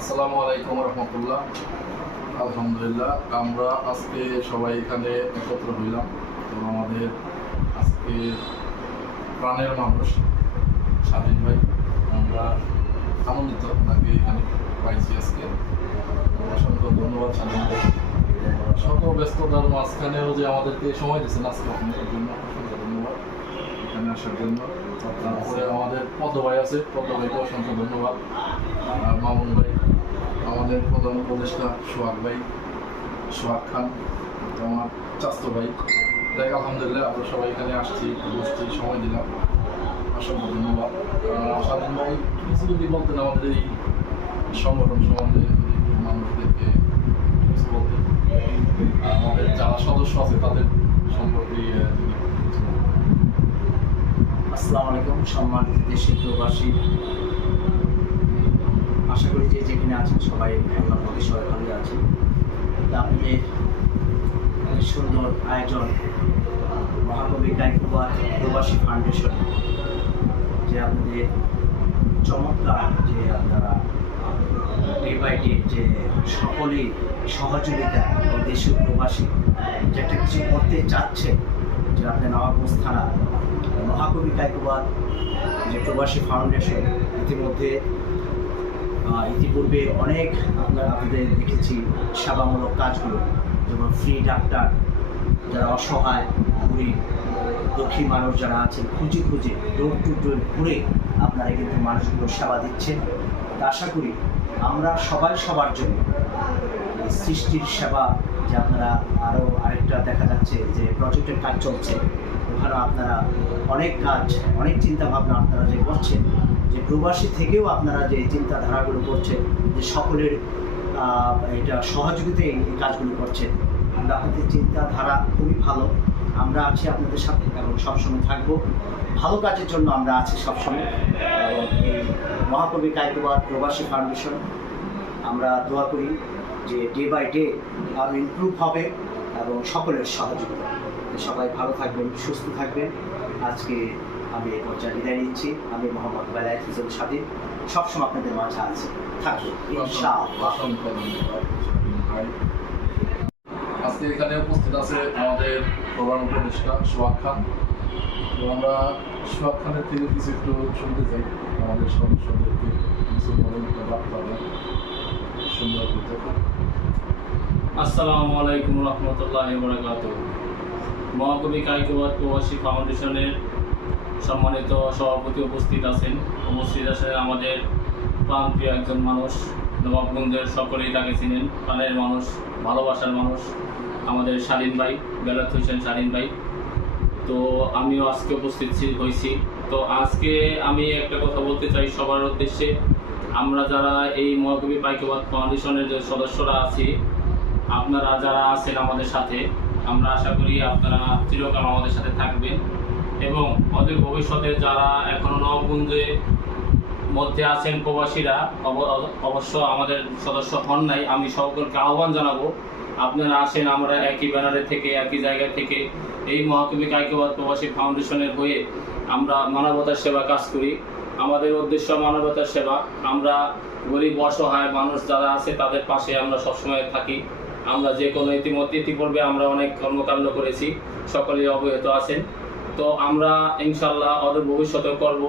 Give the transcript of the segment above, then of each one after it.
আসসালামু আলাইকুম রহমতুল্লাহ। আলহামদুলিল্লাহ, আমরা আজকে সবাই এখানে একত্র হইলাম। তো আমাদের আজকে প্রাণের মানুষ স্বাধীন ভাই, আমরা আনন্দিত আপনাকে এখানে পাইছি আজকে। অসংখ্য ধন্যবাদ স্বাধীন ভাই, শত ব্যস্ততার মাঝখানেও যে আমাদেরকে সময় দিয়েছেন আজকে আপনাদের জন্য অসংখ্য ধন্যবাদ এখানে আসার জন্য। তারপরে আমাদের পদ্ম ভাই আছে, পদ্ম ভাইকে অসংখ্য ধন্যবাদ। আর মামুন ভাই, আমাদের প্রধান উপদেষ্টা সোহাগ ভাই, সোহাগ খান, আমার চাস্তো ভাই। দেখ আলহামদুলিল্লাহ আমরা সবাই এখানে আসছি, বসছি, সময় দিলাম, অসংখ্য ধন্যবাদ। স্বাধীন ভাই কিছু যদি বলতেন আমাদের এই সংগঠন সম্বন্ধে, মানুষদেরকে কিছু বলতেন, আমাদের যারা সদস্য আছে তাদের সম্পর্কে আসসালামু আলাইকুম। সম্মানিত দেশের প্রবাসী, আশা করি যে যেখানে আছেন সবাই আল্লাহর মধ্যে সবাই ভালো আছেন। আপনাদের সুন্দর আয়োজন মহাকবি কায়কোবাদ প্রবাসী ফাউন্ডেশন, যে আপনাদের চমৎকার যে আপনারা ডে বাই ডে যে সকলেই সহযোগিতা এবং দেশীয় প্রবাসী যে একটা কিছু করতে চাচ্ছে, যে আপনার নবাবগঞ্জ থানা মহাকবি কায়কোবাদ যে প্রবাসী ফাউন্ডেশন ইতিপূর্বে অনেক আপনাদের দেখেছি সেবামূলক কাজগুলো, যেমন ফ্রি ডাক্তার, যারা অসহায় গরিব দুঃখী মানুষ যারা আছেন খুঁজে খুঁজে ডোর টু ডোর ঘুরে আপনারা কিন্তু মানুষগুলো সেবা দিচ্ছেন। আশা করি আমরা সবাই সবার জন্য সৃষ্টির সেবা, যে আপনারা আরও আরেকটা দেখা যাচ্ছে যে প্রজেক্টের কাজ চলছে, ওখানে আপনারা অনেক কাজ, অনেক চিন্তাভাবনা আপনারা যে করছেন, যে প্রবাসী থেকেও আপনারা যে চিন্তাধারাগুলো করছেন, যে সকলের এটা সহযোগিতায় এই কাজগুলো করছেন। কিন্তু আপনাদের চিন্তাধারা খুবই ভালো। আমরা আছি আপনাদের সাথে এবং সবসময় থাকবো, ভালো কাজের জন্য আমরা আছি সবসময়। এবং এই মহাকবি কায়কোবাদ প্রবাসী ফাউন্ডেশন আমরা দোয়া করি যে ডে বাই ডে আরও ইমপ্রুভ হবে এবং সকলের সহযোগিতা। সবাই ভালো থাকবেন, সুস্থ থাকবেন। আজকে আমি এই পর্যায়ে বিদায় নিচ্ছি। আমি মোহাম্মদ বেলায়েত হোসেন স্বাধীন, সবসময় আপনাদের মাঝে আছে, থাকবো ইনশাআল্লাহ। আজকে এখানে উপস্থিত আছে আমাদের প্রধান উপদেষ্টা সোহাগ খান। তো আমরা সোহাগ খানের থেকে কিছু একটু শুনতে চাই, আমাদের সদস্যদেরকে কিছু বলেন, সুন্দর করতে। আসসালামু আলাইকুম রহমতুল্লাহি ওয়া বারাকাতুহু। মহাকবি কায়কোবাদ প্রবাসী ফাউন্ডেশনের সম্মানিত সভাপতি উপস্থিত আছেন আমাদের প্রাণপ্রিয় একজন মানুষ, নবাবগঞ্জের সকলেই তাকে চিনেন, প্রাণের মানুষ, ভালোবাসার মানুষ, আমাদের স্বাধীন ভাই, বেলায়েত হোসেন স্বাধীন ভাই। তো আমিও আজকে উপস্থিত হয়েছি। তো আজকে আমি একটা কথা বলতে চাই সবার উদ্দেশ্যে। আমরা যারা এই মহাকবি কায়কোবাদ ফাউন্ডেশনের যে সদস্যরা আছি, আপনারা যারা আছেন আমাদের সাথে, আমরা আশা করি আপনারা চিরকাল আমাদের সাথে থাকবেন এবং অদূর ভবিষ্যতে যারা এখনও নবাবগঞ্জের মধ্যে আছেন প্রবাসীরা, অবশ্য আমাদের সদস্য হন নাই, আমি সকলকে আহ্বান জানাবো আপনারা আসেন। আমরা একই ব্যানারে থেকে, একই জায়গা থেকে এই মহাকবি কায়কোবাদ প্রবাসী ফাউন্ডেশনের হয়ে আমরা মানবতার সেবা কাজ করি। আমাদের উদ্দেশ্য মানবতার সেবা। আমরা গরিব অসহায় মানুষ যারা আছে তাদের পাশে আমরা সবসময় থাকি। আমরা যে কোনো ইতিপূর্বে আমরা অনেক কর্মকাণ্ড করেছি, সকলেই অবগত আছেন। তো আমরা ইনশাল্লাহ অদূর ভবিষ্যতেও করব।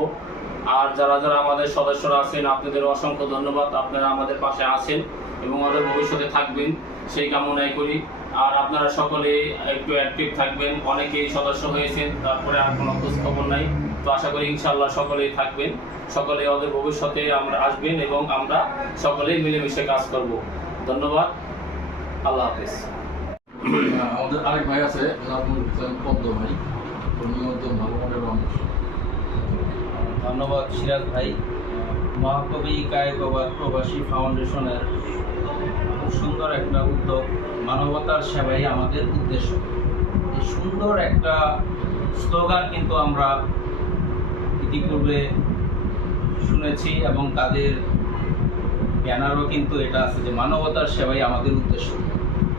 আর যারা যারা আমাদের সদস্যরা আছেন, আপনাদের অসংখ্য ধন্যবাদ, আপনারা আমাদের পাশে আছেন এবং অদূর ভবিষ্যতে থাকবেন, সেই কামনাই করি। আর আপনারা সকলেই একটু অ্যাক্টিভ থাকবেন, অনেকেই সদস্য হয়েছেন, তারপরে আর কোনো খোঁজ খবর নাই। তো আশা করি ইনশাল্লাহ সকলেই থাকবেন, সকলেই অদূর ভবিষ্যতে আমরা আসবেন এবং আমরা সকলেই মিলেমিশে কাজ করব। ধন্যবাদ, আল্লাহ হাফেজ। আমাদের আরেক ভাই আছে, পদ্ম ভাই, উনিও একদম ভালো মনের মানুষ। ধন্যবাদ সিরাজ ভাই। মহাকবি কায়কোবাদ প্রবাসী ফাউন্ডেশনের খুব সুন্দর একটা উদ্যোগ, মানবতার সেবাই আমাদের উদ্দেশ্য। এই সুন্দর একটা স্লোগান কিন্তু আমরা ইতিপূর্বে শুনেছি এবং তাদের ব্যানারও কিন্তু এটা আছে যে মানবতার সেবাই আমাদের উদ্দেশ্য।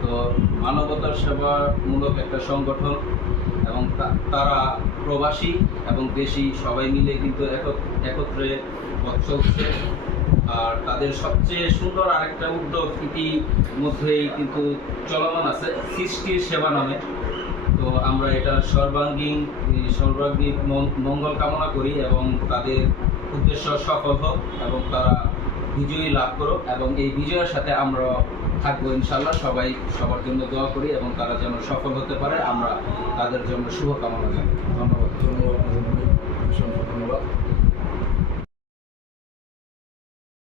তো মানবতার সেবামূলক একটা সংগঠন এবং তারা প্রবাসী এবং দেশি সবাই মিলে কিন্তু একত্রে পথ চলছে। আর তাদের সবচেয়ে সুন্দর আরেকটা উদ্যোগ ইতিমধ্যেই কিন্তু চলমান আছে, সৃষ্টির সেবা নামে। তো আমরা এটা সর্বাঙ্গীন মঙ্গল কামনা করি এবং তাদের উদ্দেশ্য সফল হোক এবং তারা বিজয়ী লাভ করুক, এবং এই বিজয়ের সাথে আমরা থাকবো ইনশাল্লাহ। সবাই সবার জন্য দোয়া করি এবং তারা যেন সফল হতে পারে, আমরা তাদের জন্য শুভকামনা জানাই। ধন্যবাদ। ধন্যবাদ, ভীষণ ধন্যবাদ।